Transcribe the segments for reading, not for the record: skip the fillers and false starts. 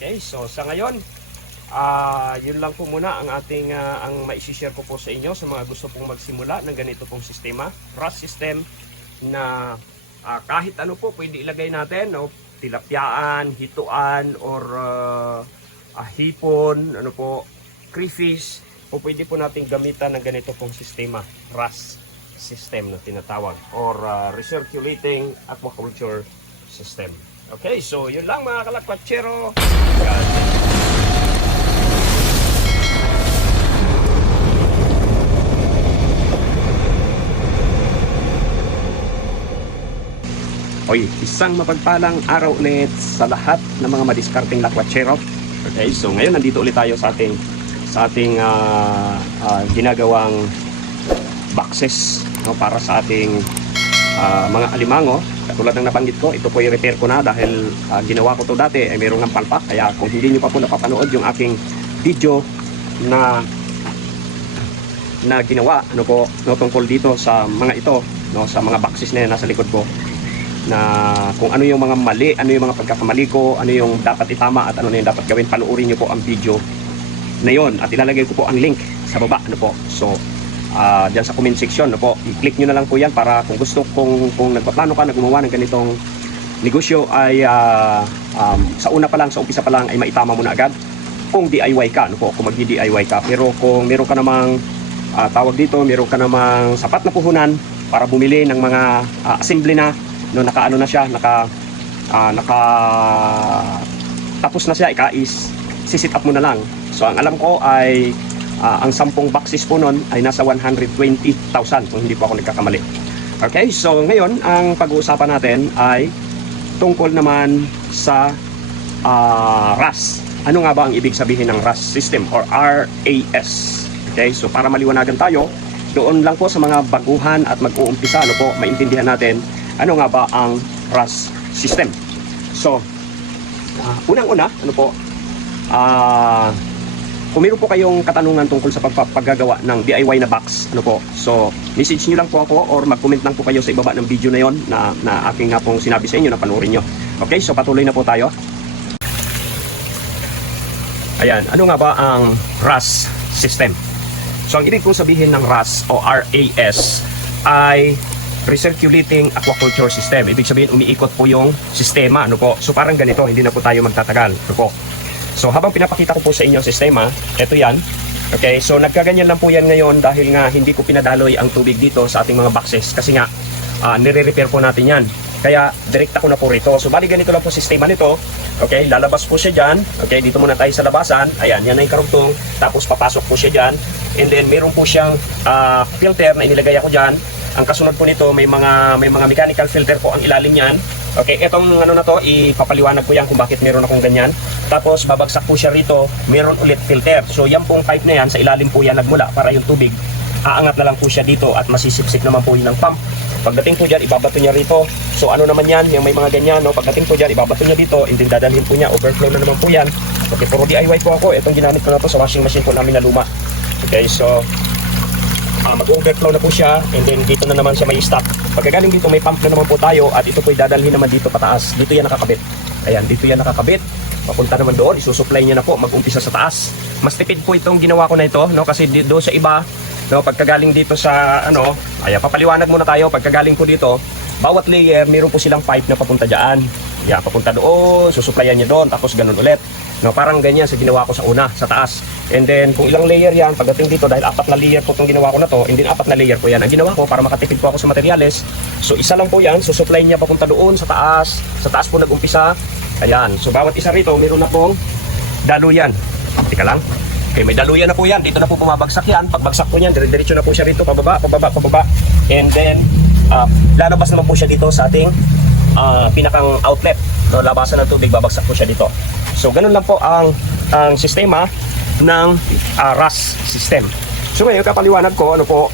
Okay, so sa ngayon, yun lang po muna ang ating ang mai-share ko po sa inyo sa mga gusto pong magsimula ng ganito pong sistema, RAS system na kahit ano po pwede ilagay natin, no? Tilapyaan, hituan, or hipon, ano po, crayfish, o pwede po natin gamitan ng ganito pong sistema, RAS system na tinatawag, or recirculating aquaculture system. Okay, so yun lang mga kalakwatsero. Oy, isang mapagpalang araw ulit sa lahat ng mga madiskarteng lakwatsero. Okay, so ngayon nandito ulit tayo sa ating ginagawang boxes, no, para sa ating mga alimango. Katulad ng nabanggit ko, ito po i-repair ko na dahil ginawa ko to dati ay mayroong ng palpak. Kaya kung hindi nyo pa po napapanood yung aking video na ginawa, ano po, no, tungkol dito sa mga ito, no, sa mga boxes na nasa likod ko, na kung ano yung mga mali, ano yung mga pagkakamali ko, ano yung dapat itama at ano na yung dapat gawin, panoorin nyo po ang video na yon at ilalagay ko po ang link sa baba, ano po. So dyan sa comment section, no po, i-click nyo na lang po yan para kung gusto, kung nagpaplano ka na gumawa ng ganitong negosyo ay sa una pa lang, sa umpisa pa lang ay maitama mo na agad kung DIY ka, no po, kung magdi-DIY ka. Pero kung meron ka namang tawag dito, meron ka namang sapat na puhunan para bumili ng mga assembly na, no, naka ano na siya, naka tapos na siya, is sisit up mo na lang. So ang alam ko ay ang 10 boxes po nun ay nasa 120,000 kung hindi po ako nagkakamali. Okay, so ngayon ang pag-uusapan natin ay tungkol naman sa RAS. Ano nga ba ang ibig sabihin ng RAS system or RAS? Okay, so para maliwanagan tayo, doon lang po sa mga baguhan at mag-uumpisa, ano po, maintindihan natin ano nga ba ang RAS system. So unang-una, ano po, kung meron po kayong katanungan tungkol sa paggagawa ng DIY na box, ano po, so message nyo lang po ako or mag-comment lang po kayo sa ibaba ng video na yon na aking nga pong sinabi sa inyo na panoorin nyo. Okay, so patuloy na po tayo. Ayan, ano nga ba ang RAS system? So ang ibig kong sabihin ng RAS o RAS ay recirculating aquaculture system. Ibig sabihin umiikot po yung sistema, ano po. So parang ganito, hindi na po tayo magtatagal, ano po. So habang pinapakita ko po sa inyo ang sistema, ito yan. Okay, so nagkaganyan lang po yan ngayon dahil nga hindi ko pinadaloy ang tubig dito sa ating mga boxes kasi nga nire-repair po natin yan. Kaya direkta ko na po rito. So bali ganito lang po sistema nito. Okay, lalabas po siya dyan. Okay, dito muna tayo sa labasan. Ayan, yan na yung karugtong. Tapos papasok po siya dyan. And then meron po siyang filter na inilagay ako dyan. Ang kasunod po nito, may mga mechanical filter po ang ilalim niyan. Okay, etong ano na to, ipapaliwanag ko yan kung bakit meron akong ganyan. Tapos babagsak po siya rito, meron ulit filter. So yan pong pipe na yan, sa ilalim po yan nagmula para yung tubig aangat na lang po siya dito at masisipsip naman po yun ng pump. Pagdating po dyan, ibabato niya rito. So ano naman yan, yung may mga ganyan, no? Pagdating po dyan, ibabato niya dito, and then dadalhin po niya, overflow na naman po yan. Okay, puro DIY po ako. Itong ginamit ko na to sa washing machine po namin na luma. Okay, so mag-overflow na po siya, and then dito na naman siya may stop. Pagkagaling dito, may pump na naman po tayo, at ito po dadalhin naman dito pataas. Dito yan nakakabit. Ayan, dito yan nakakabit. Papunta naman doon, isusupply niya na po, mag-umpisa sa taas. Mas tipid po itong ginawa ko na ito, no? Kasi doon sa iba, no, pagkagaling dito sa ano, ayan, papaliwanag muna tayo. Pagkagaling po dito, bawat layer, meron po silang pipe na papunta dyan. Yeah, papunta doon, susupplyan niya doon, tapos ganun ulit. No, parang ganyan sa ginawa ko sa una, sa taas. And then, kung ilang layer yan, pagdating dito, dahil 4 na layer po itong ginawa ko na to, and then 4 na layer po yan. Ang ginawa ko, para makatipid po ako sa materyales, so isa lang po yan, susupply niya papunta doon sa taas po nag-umpisa. Ayan, so bawat isa rito, meron na pong daluyan. Tika lang. Okay, may daluyan na po yan, dito na po bumabagsak yan. Pagbagsak po yan, dire-diretso na po siya rito, pababa, pababa, pababa. And then, lalabas naman po siya dito sa ating pinakang outlet. No, labasan ng tubig, babagsak po siya dito. So ganun lang po ang sistema ng RAS system. So ngayon kapaliwanag ko, ano po,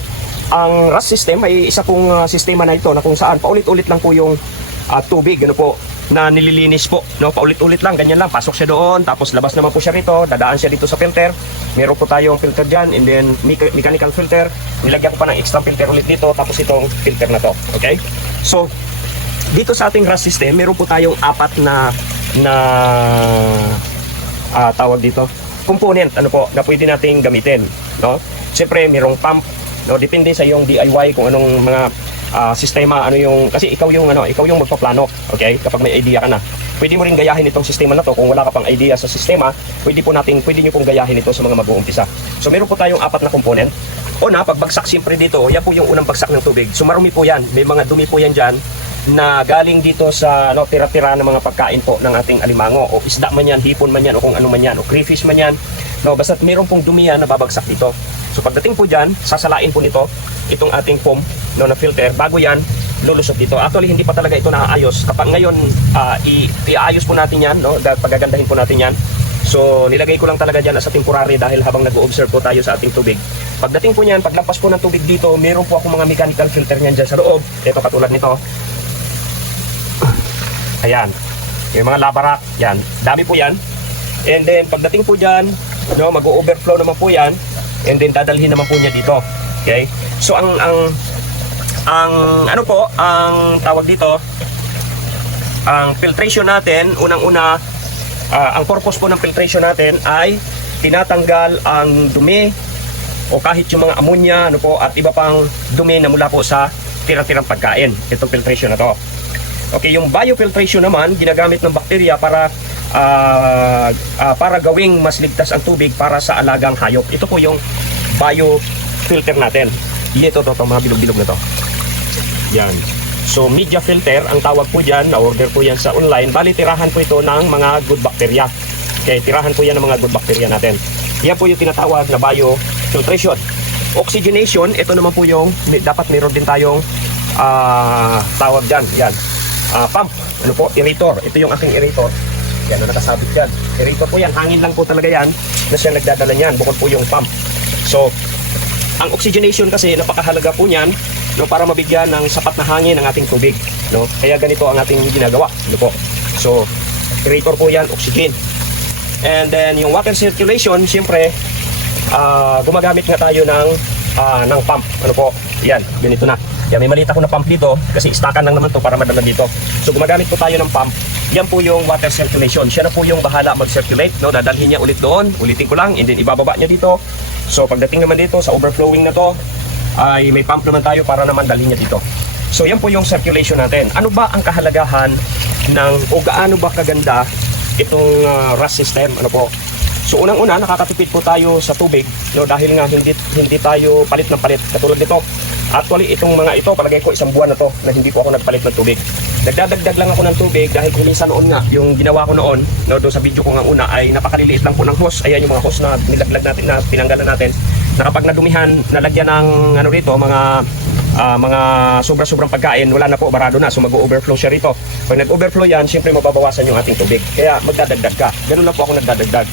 ang RAS system ay isa pong sistema na ito na kung saan paulit-ulit lang po yung tubig, ano po, na nililinis po, no, paulit-ulit lang, ganyan lang, pasok siya doon, tapos labas naman po siya rito, dadaan siya dito sa filter. Meron po tayong filter dyan, and then mechanical filter, nilagyan ko pa ng extra filter ulit dito, tapos itong filter na to. Okay, so dito sa ating RAS system, meron po tayong 4 na tawag dito, component ano po na pwede nating gamitin, no? Siyempre mayroong pump, no? Depende sa iyong DIY kung anong mga sistema, ano yung, kasi ikaw yung magpaplano, okay? Kapag may idea ka na, pwede mo rin gayahin itong sistema na to. Kung wala ka pang idea sa sistema, pwede nyo pong gayahin ito sa mga mag-uumpisa. So meron po tayong 4 na component. Una, pagbagsak siyempre dito, yan po yung unang bagsak ng tubig. So marumi po yan, may mga dumi po yan dyan na galing dito sa tira-tira ng mga pagkain po ng ating alimango, o isda man yan, hipon man yan, o kung ano man yan, o crayfish man yan, no? Basta meron pong dumi yan na babagsak dito. So pagdating po dyan, sasalain po nito itong ating foam, no, na filter. Bago yan, lulusot dito. Actually, hindi pa talaga ito naaayos. Kapag ngayon, iaayos po natin yan, no? Pagagandahin po natin yan. So nilagay ko lang talaga dyan as a temporary dahil habang nag-o-observe po tayo sa ating tubig. Pagdating po niyan, paglampas po ng tubig dito, meron po ako mga mechanical filter niyan dyan sa loob. Ito katulad nito. Ayan, yung mga labarak, yan, dami po yan. And then pagdating po dyan, no, mag-overflow naman po yan. And then dadalhin naman po niya dito. Okay? So ang ano po, ang tawag dito, ang filtration natin, unang-una, ang purpose po ng filtration natin ay tinatanggal ang dumi o kahit yung mga ammonia, ano po, at iba pang dumi na mula po sa tira-tirang pagkain. Itong filtration na to. Okay, yung biofiltration naman, ginagamit ng bakterya para gawing mas ligtas ang tubig para sa alagang hayop. Ito po yung biofilter natin. Ito mga bilog-bilog na to. Yan. So, media filter, ang tawag po dyan, na-order po yan sa online. Bali, tirahan po ito ng mga good bacteria. Okay, tirahan po yan ng mga good bacteria natin. Yan po yung tinatawag na biofiltration. Oxygenation, ito naman po yung, dapat meron din tayong tawag dyan. Yan. Pump, ano po, aerator. Ito yung aking aerator. Yan na nakasabit yan. Aerator po yan, hangin lang po talaga yan na siya nagdadala niyan, bukod po yung pump. So, ang oxygenation kasi napakahalaga po niyan, no, para mabigyan ng sapat na hangin ang ating tubig, no? Kaya ganito ang ating ginagawa, ano po. So, aerator po yan, oxygen. And then yung water circulation, siyempre, gumagamit nga tayo ng pump, ano po. Yan, ganito na. Yan, may maliit ako na pump dito kasi istakan lang naman to para madala dito. So gumagamit po tayo ng pump. Yan po yung water circulation. Siya na po yung bahala mag-circulate, no? Dadalhin niya ulit doon. Ulitin ko lang, and then ibababa niya dito. So pagdating naman dito sa overflowing na to, ay may pump naman tayo para naman dalhin niya dito. So yan po yung circulation natin. Ano ba ang kahalagahan ng o gaano ba kaganda itong RAS system? Ano po? So unang-una, nakakatipid po tayo sa tubig, no, dahil nga hindi tayo palit ng palit katulad nito. Actually, itong mga ito, palagay ko isang buwan na to na hindi po ako nagpalit ng tubig. Nagdadagdag lang ako ng tubig dahil kung minsan noon nga, yung ginawa ko noon, no, doon sa video ko nga una ay napakaliliit lang po ng hose. Ayan yung mga hose na nilaglag natin, na pinanggalan natin. Na kapag nadumihan, nalagyan ng ano rito, mga sobra-sobrang pagkain, wala na po, barado na. So mag-overflow siya rito. Pag nag-overflow yan, siyempre mababawasan yung ating tubig. Kaya magdadagdag ka. Ganun lang po ako nagdadagdag.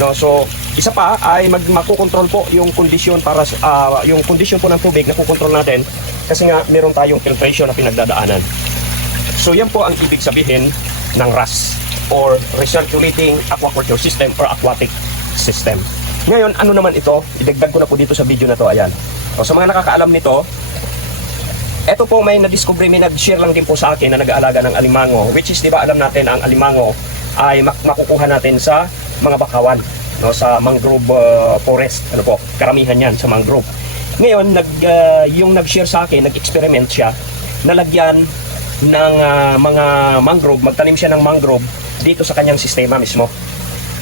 No, so isa pa ay makukontrol po yung kondisyon para yung kondisyon po ng tubig na kukontrol natin kasi nga meron tayong filtration na pinagdadaanan. So yan po ang ibig sabihin ng RAS or Recirculating Aquaculture System or Aquatic System. Ngayon, ano naman ito? Idagdag ko na po dito sa video na to. Ayan. So, sa mga nakakaalam nito, ito po may na-discover, may nag-share lang din po sa akin na nag-aalaga ng alimango, which is, di ba, alam natin ang alimango ay makukuha natin sa mga bakawan, no, sa mangrove forest, ano po, karamihan yan sa mangrove. Ngayon, yung nag-share sa akin, nag-experiment siya, nalagyan ng mga mangrove, magtanim siya ng mangrove dito sa kanyang sistema mismo.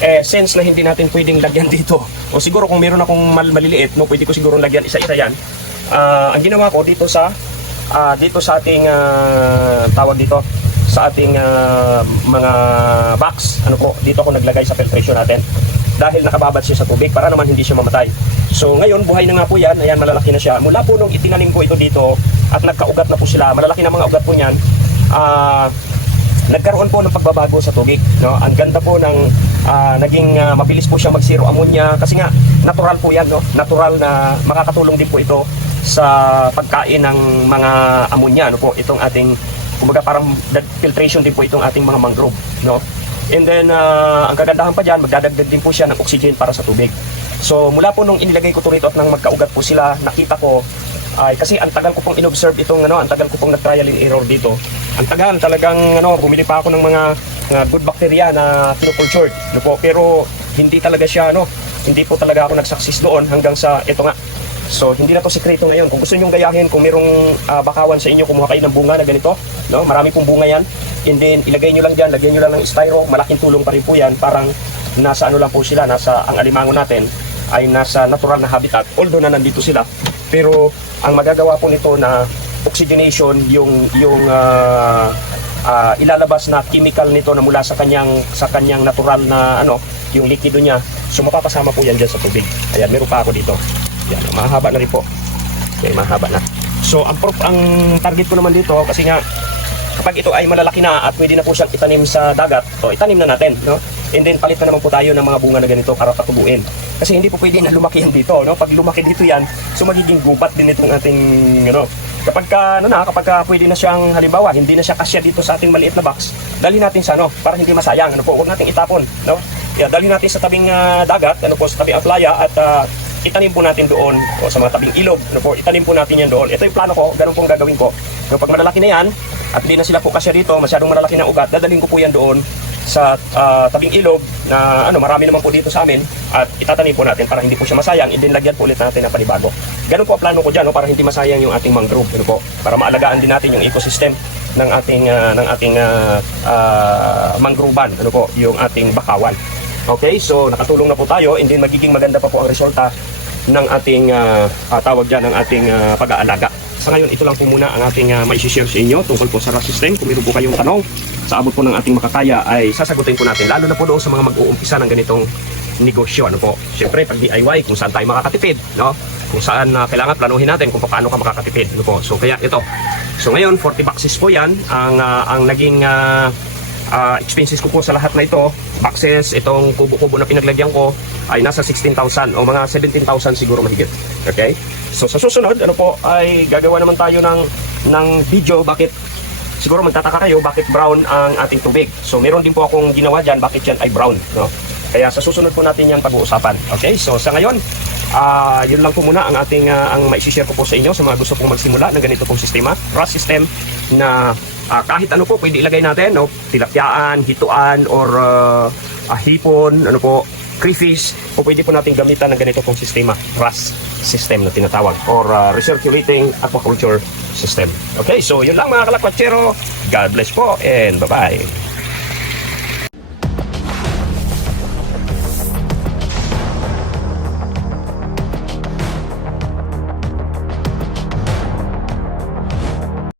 Since na hindi natin pwedeng lagyan dito, o siguro kung meron akong maliliit, no, pwede ko siguro lagyan isa-isa yan. Ang ginawa ko dito sa ating tawag dito, sa ating mga box, ano po, dito ako naglagay sa filtration natin dahil nakababad siya sa tubig para naman hindi siya mamatay. So ngayon, buhay na nga po yan. Ayan, malalaki na siya. Mula po nung itinanim ko ito dito at nagkaugat na po sila, malalaki na mga ugat po niyan, nagkaroon po ng pagbabago sa tubig, no? Ang ganda po ng naging mabilis po siya mag-zero ammonia kasi nga natural po yan, no? Natural na makakatulong din po ito sa pagkain ng mga ammonia, no po, itong ating, kumbaga parang filtration din po itong ating mga mangrove, no? And then ang kagandahan pa diyan, magdadagdag din po siya ng oxygen para sa tubig. So mula po nung inilagay ko to rito at nang magkaugat po sila, nakita ko ay kasi ang tagal ko pong inobserve itong ang tagal ko pong nag-trial and error dito. Ang tagal talagang bumili pa ako ng mga good bacteria na kinocultured, no po. Pero hindi talaga siya, hindi po talaga ako nag-success doon hanggang sa ito nga. So, hindi na to sekreto ngayon. Kung gusto niyo gayahin, kung merong bakawan sa inyo, kumuha kayo ng bunga na ganito, marami pong bunga yan, and then ilagay nyo lang dyan, lagyan nyo lang ng styro, malaking tulong pa rin po yan, parang nasa ano lang po sila, ang alimango natin ay nasa natural na habitat, although na nandito sila, pero ang magagawa po nito na oxygenation, yung ilalabas na chemical nito na mula sa kanyang natural na yung likido niya, so mapapasama po yan dyan sa tubig. Ayan, meron pa ako dito. Yan, mahaba na rin po. Okay, mahaba na. So, ang target ko naman dito, kasi nga, kapag ito ay malalaki na at pwede na po siyang itanim sa dagat, itanim na natin, And then, palit na naman po tayo ng mga bunga na ganito para patubuin. Kasi hindi po pwede na lumaki yan dito, Pag lumaki dito yan, so magiging gubat din itong ating, Kapag pwede na siyang, halimbawa, hindi na siya kasya dito sa ating maliit na box, dali natin sa para hindi masayang, huwag nating itapon, Kaya dali natin sa tabing dagat, sa tabing playa at itanim po natin doon sa mga tabing ilog, itanim po natin yan doon. Ito yung plano ko, ganun pong gagawin ko. Kapag malalaki na yan, at hindi na sila po kasya dito, masyadong malalaki na ugat, dadalhin ko po yan doon sa tabing ilog na marami naman po dito sa amin at itatanim po natin para hindi po siya masayang, and then lagyan po ulit natin ng panibago. Ganun po ang plano ko dyan, para hindi masayang yung ating mangrove, para maalagaan din natin yung ecosystem ng ating mangrovean, yung ating bakawan. Okay, so nakatulong na po tayo, and then magiging maganda pa po ang resulta ng ating tawag dyan, ng ating pag-aalaga. Sa ngayon, ito lang po muna ang ating mai-share sa inyo tungkol po sa RAS system. Kung meron po kayong tanong, sa abot po ng ating makakaya ay sasagutin po natin, lalo na po doon sa mga mag-uumpisa ng ganitong negosyo. Siyempre, pag DIY, kung saan tayo makakatipid, kung saan kailangan planuhin natin kung paano ka makakatipid. So, kaya ito. So, ngayon, 40 boxes po yan. Ang naging expenses ko po sa lahat na ito, boxes, itong kubo-kubo na pinaglagyan ko, ay nasa 16,000 o mga 17,000 siguro mahigit. Okay? So sa susunod, ay gagawa naman tayo ng video bakit, siguro magtataka kayo, bakit brown ang ating tubig. So meron din po akong ginawa dyan, bakit yan ay brown. Kaya sa susunod po natin yan pag-uusapan. Okay? So sa ngayon, yun lang po muna ang ating ang mai-share ko po sa inyo sa mga gusto pong magsimula ng ganito pong sistema, RAS system na kahit ano po pwede ilagay natin, tilapyaan, hituan, or hipon, crayfish, o pwede po natin gamitan ng ganito pong sistema, RAS system na tinatawag, or recirculating aquaculture system. Okay, so yun lang mga kalakwatsero. God bless po and bye-bye.